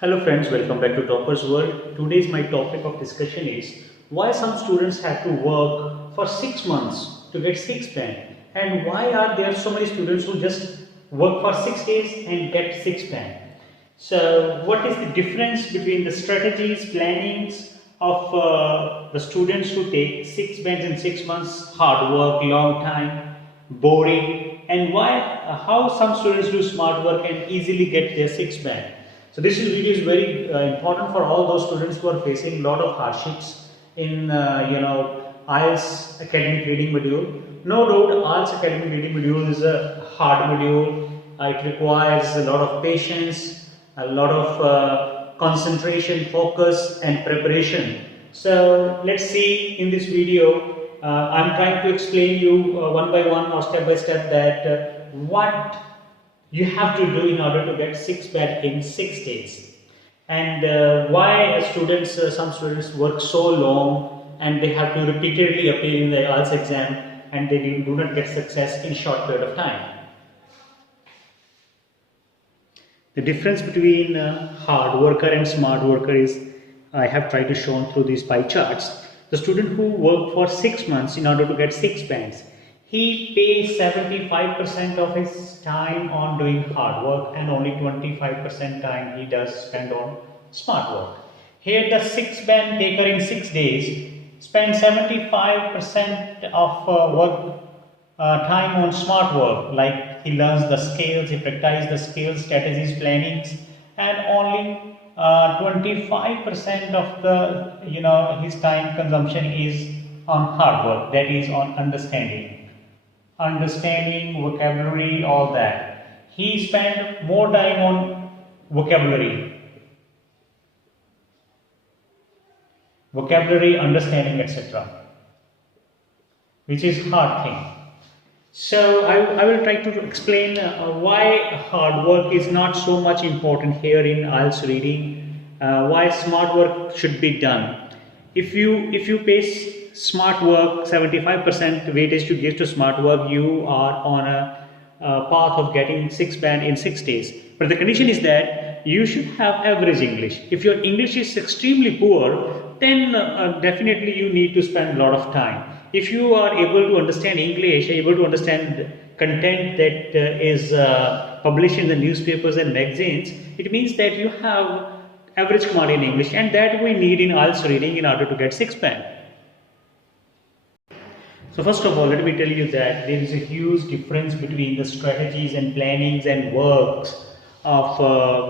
Hello friends, welcome back to Topper's World. Today's my topic of discussion is why some students have to work for 6 months to get 6 band, and why are there so many students who just work for 6 days and get 6 band. So what is the difference between the strategies, plannings of the students who take 6 bands in 6 months, hard work, long time, boring, and how some students do smart work and easily get their 6 band. So this video is very important for all those students who are facing a lot of hardships in Ielts academic reading module. No doubt, Ielts academic reading module is a hard module. It requires a lot of patience, a lot of concentration, focus, and preparation. So let's see in this video. I'm trying to explain you one by one or step by step that what you have to do in order to get 6 band in 6 days, and why some students work so long and they have to repeatedly appear in the IELTS exam and they do not get success in short period of time. The difference between hard worker and smart worker is I have tried to show through these pie charts. The student who worked for 6 months in order to get 6 bands, he pays 75% of his time on doing hard work and only 25% time he does spend on smart work. Here the 6 band taker in 6 days spends 75% of work time on smart work, like he learns the skills, he practices the skills, strategies, plannings, and only 25% of the his time consumption is on hard work, that is on understanding, vocabulary, all that. He spent more time on vocabulary, understanding, etc., which is hard thing. So I will try to explain why hard work is not so much important here in IELTS reading, why smart work should be done. If you pay smart work 75% weightage to give to smart work, you are on a path of getting 6 band in 6 days. But the condition is that you should have average English. If your English is extremely poor, then definitely you need to spend a lot of time. If you are able to understand English, able to understand content that is published in the newspapers and magazines, it means that you have average command in English, and that we need in IELTS reading in order to get 6 band. So first of all, let me tell you that there is a huge difference between the strategies and plannings and works of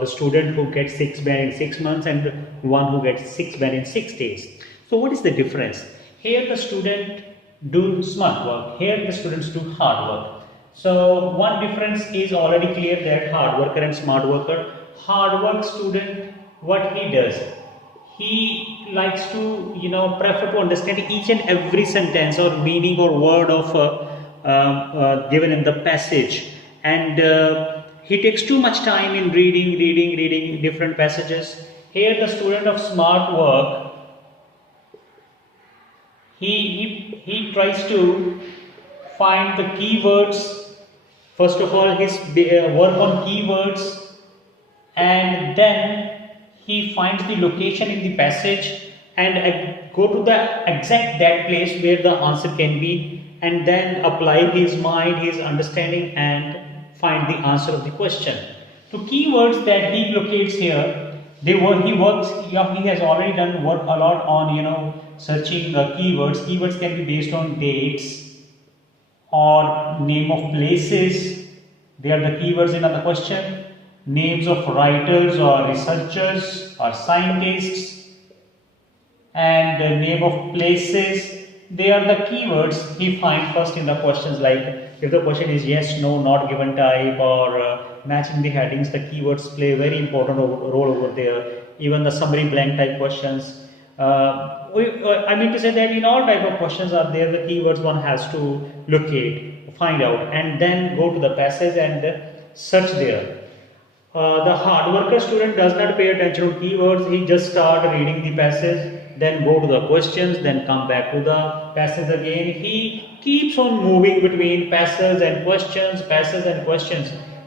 the student who gets 6 band in 6 months and one who gets 6 band in 6 days. So what is the difference? Here the student do smart work, here the students do hard work. So one difference is already clear, that hard worker and smart worker. Hard work student, what he does, he likes to prefer to understand each and every sentence or meaning or word of given in the passage, and he takes too much time in reading different passages. Here the student of smart work, he tries to find the keywords. First of all, his work on keywords, and then he finds the location in the passage and go to the exact that place where the answer can be, and then apply his mind, his understanding, and find the answer of the question. To keywords that he locates here, he has already done work a lot on searching keywords. Keywords can be based on dates or name of places. They are the keywords in the question. Names of writers or researchers or scientists, and the name of places, they are the keywords he finds first in the questions. Like if the question is yes, no, not given type, or matching the headings, the keywords play a very important role over there. Even the summary blank type questions, I mean to say that in all type of questions are there, the keywords one has to locate, find out, and then go to the passage and search there. The hard worker student does not pay attention to keywords. He just start reading the passage, then go to the questions, then come back to the passage again. He keeps on moving between passage and questions,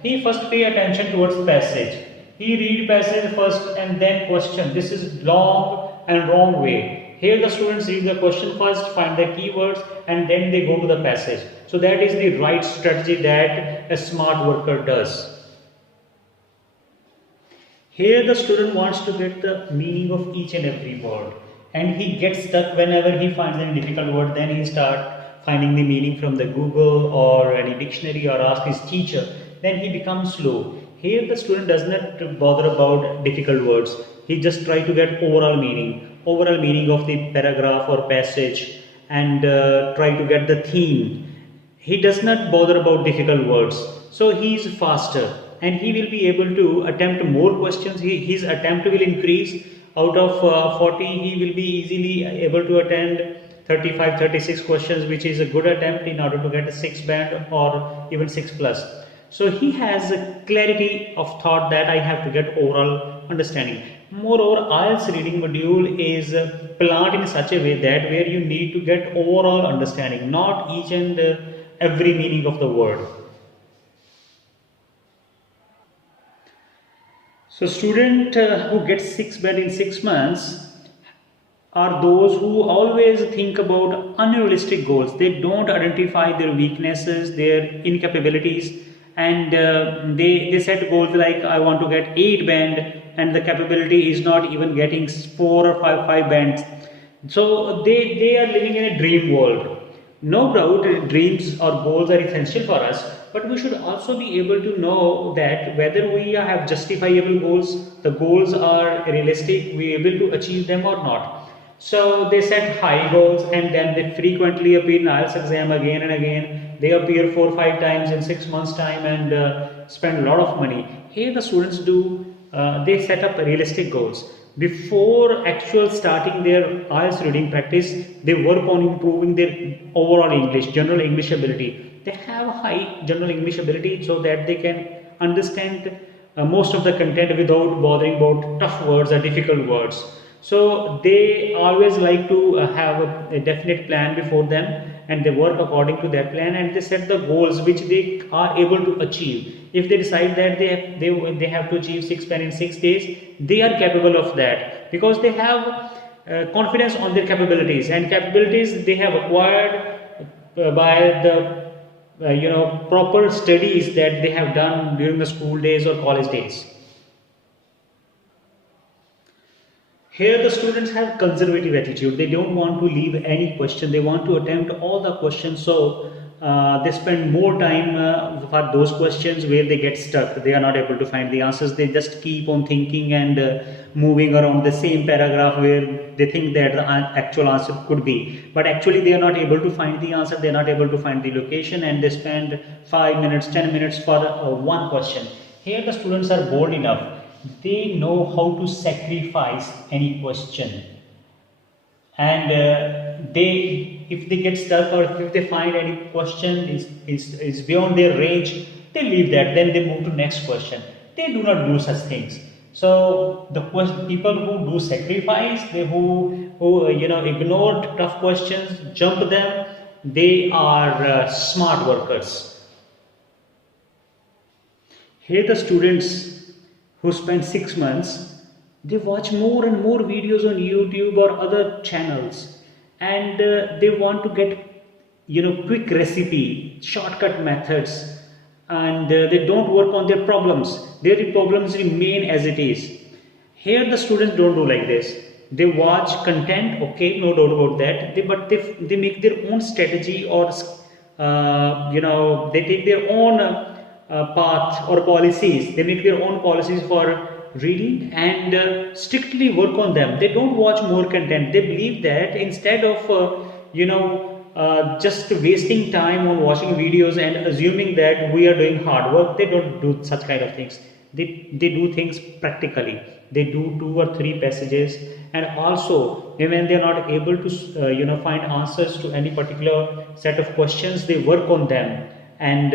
He first pay attention towards passage. He read passage first and then question. This is long and wrong way. Here the students read the question first, find the keywords, and then they go to the passage. So that is the right strategy that a smart worker does. Here the student wants to get the meaning of each and every word, and he gets stuck whenever he finds any difficult word. Then he start finding the meaning from the Google or any dictionary or ask his teacher. Then he becomes slow. Here the student does not bother about difficult words. He just try to get overall meaning of the paragraph or passage, and try to get the theme. He does not bother about difficult words, so he is faster and he will be able to attempt more questions. His attempt will increase. Out of 40, he will be easily able to attend 35, 36 questions, which is a good attempt in order to get a 6 band or even 6 plus. So he has a clarity of thought that I have to get overall understanding. Moreover, IELTS reading module is planned in such a way that where you need to get overall understanding, not each and every meaning of the word. So student who gets 6 band in 6 months are those who always think about unrealistic goals. They don't identify their weaknesses, their incapabilities, and they set goals like I want to get 8 band, and the capability is not even getting 4 or 5 bands. So they are living in a dream world. No doubt dreams or goals are essential for us, but we should also be able to know that whether we have justifiable goals, the goals are realistic, we are able to achieve them or not. So they set high goals and then they frequently appear in IELTS exam again and again. They appear 4 or 5 times in 6 months time and spend a lot of money. Here the students do, they set up realistic goals. Before actual starting their IELTS reading practice, they work on improving their overall English, general English ability. They have high general English ability so that they can understand most of the content without bothering about tough words or difficult words. So they always like to have a definite plan before them, and they work according to that plan, and they set the goals which they are able to achieve. If they decide that they have to achieve 6 pen in 6 days, they are capable of that because they have confidence on their capabilities, and capabilities they have acquired by the proper studies that they have done during the school days or college days. Here the students have conservative attitude. They don't want to leave any question. They want to attempt all the questions. So they spend more time for those questions where they get stuck. They are not able to find the answers. They just keep on thinking and moving around the same paragraph where they think that the actual answer could be. But actually they are not able to find the answer. They are not able to find the location, and they spend 5 minutes, 10 minutes for one question. Here the students are bold enough. They know how to sacrifice any question, and if they get stuck or if they find any question is beyond their range, they leave that, then they move to next question. They do not do such things. So the people who do sacrifice, they who ignore tough questions, jump them, they are smart workers. Here the students who spend 6 months, they watch more and more videos on YouTube or other channels, and they want to get quick recipe, shortcut methods, and they don't work on their problems. Their problems remain as it is. Here the students don't do like this. They watch content, okay, no doubt about that, but they make their own strategy, or they take their own path or policies. They make their own policies for reading and strictly work on them. They don't watch more content. They believe that instead of just wasting time on watching videos and assuming that we are doing hard work, they don't do such kind of things. They do things practically. They do 2 or 3 passages, and also when they are not able to find answers to any particular set of questions, they work on them, and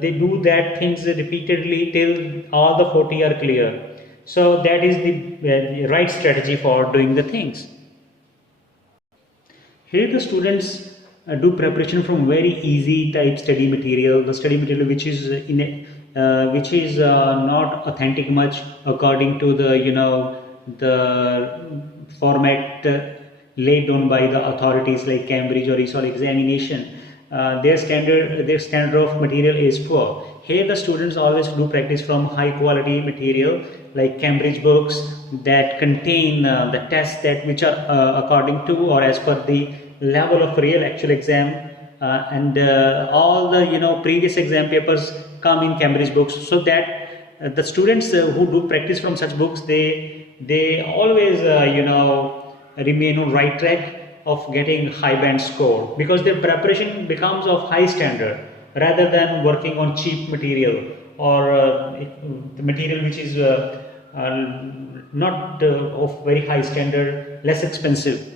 they do that things repeatedly till all the 40 are clear. So that is the right strategy for doing the things. Here the students do preparation from very easy type study material, the study material which is which is not authentic much according to the the format laid down by the authorities like Cambridge or ESOL examination. Their standard of material is poor. Here the students always do practice from high quality material like Cambridge books that contain the tests that which are according to or as per the level of real actual exam, and all the previous exam papers come in Cambridge books, so that the students who do practice from such books, they always remain on right track of getting high band score, because their preparation becomes of high standard rather than working on cheap material or the material which is not of very high standard, less expensive.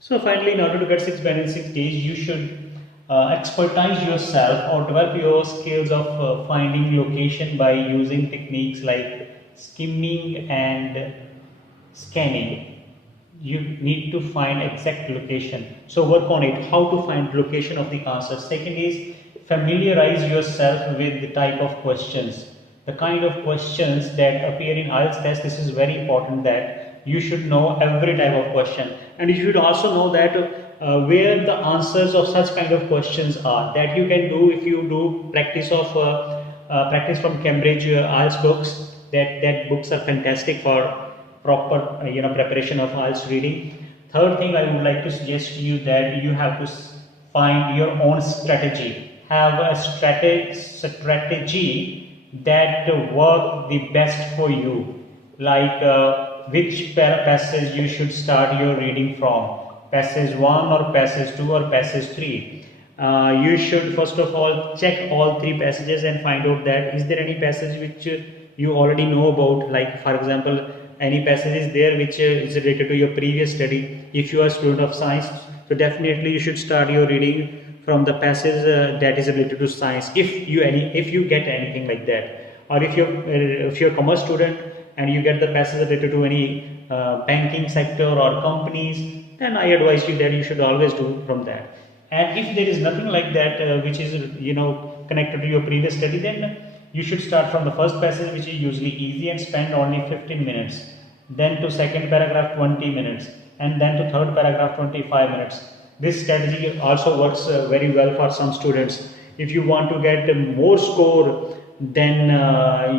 So finally, in order to get 6 band in 6 days, you should expertise yourself or develop your skills of finding location by using techniques like skimming and scanning. You need to find exact location, so work on it, how to find location of the answer. Second is familiarize yourself with the type of questions, the kind of questions that appear in IELTS test. This is very important that you should know every type of question, and you should also know that where the answers of such kind of questions are, that you can do if you do practice from Cambridge IELTS books. That books are fantastic for proper preparation of IELTS reading. Third thing I would like to suggest to you, that you have to find your own strategy. Have a strategy that work the best for you, like which passage you should start your reading from, passage 1 or passage 2 or passage 3. You should first of all check all 3 passages and find out that is there any passage which you already know about, like for example any passage is there which is related to your previous study. If you are a student of science, so definitely you should start your reading from the passage that is related to science, if you get anything like that. Or if you're a commerce student and you get the passage related to any banking sector or companies, then I advise you that you should always do from that. And if there is nothing like that which is connected to your previous study, then you should start from the first passage, which is usually easy, and spend only 15 minutes. Then to second paragraph 20 minutes, and then to third paragraph 25 minutes. This strategy also works very well for some students. If you want to get more score, then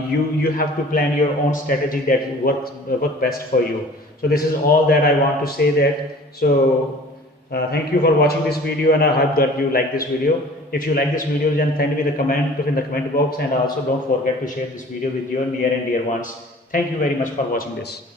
you have to plan your own strategy that work best for you. So this is all that I want to say that. So thank you for watching this video, and I hope that you like this video. If you like this video, then send me the comment in the comment box, and also don't forget to share this video with your near and dear ones. Thank you very much for watching this.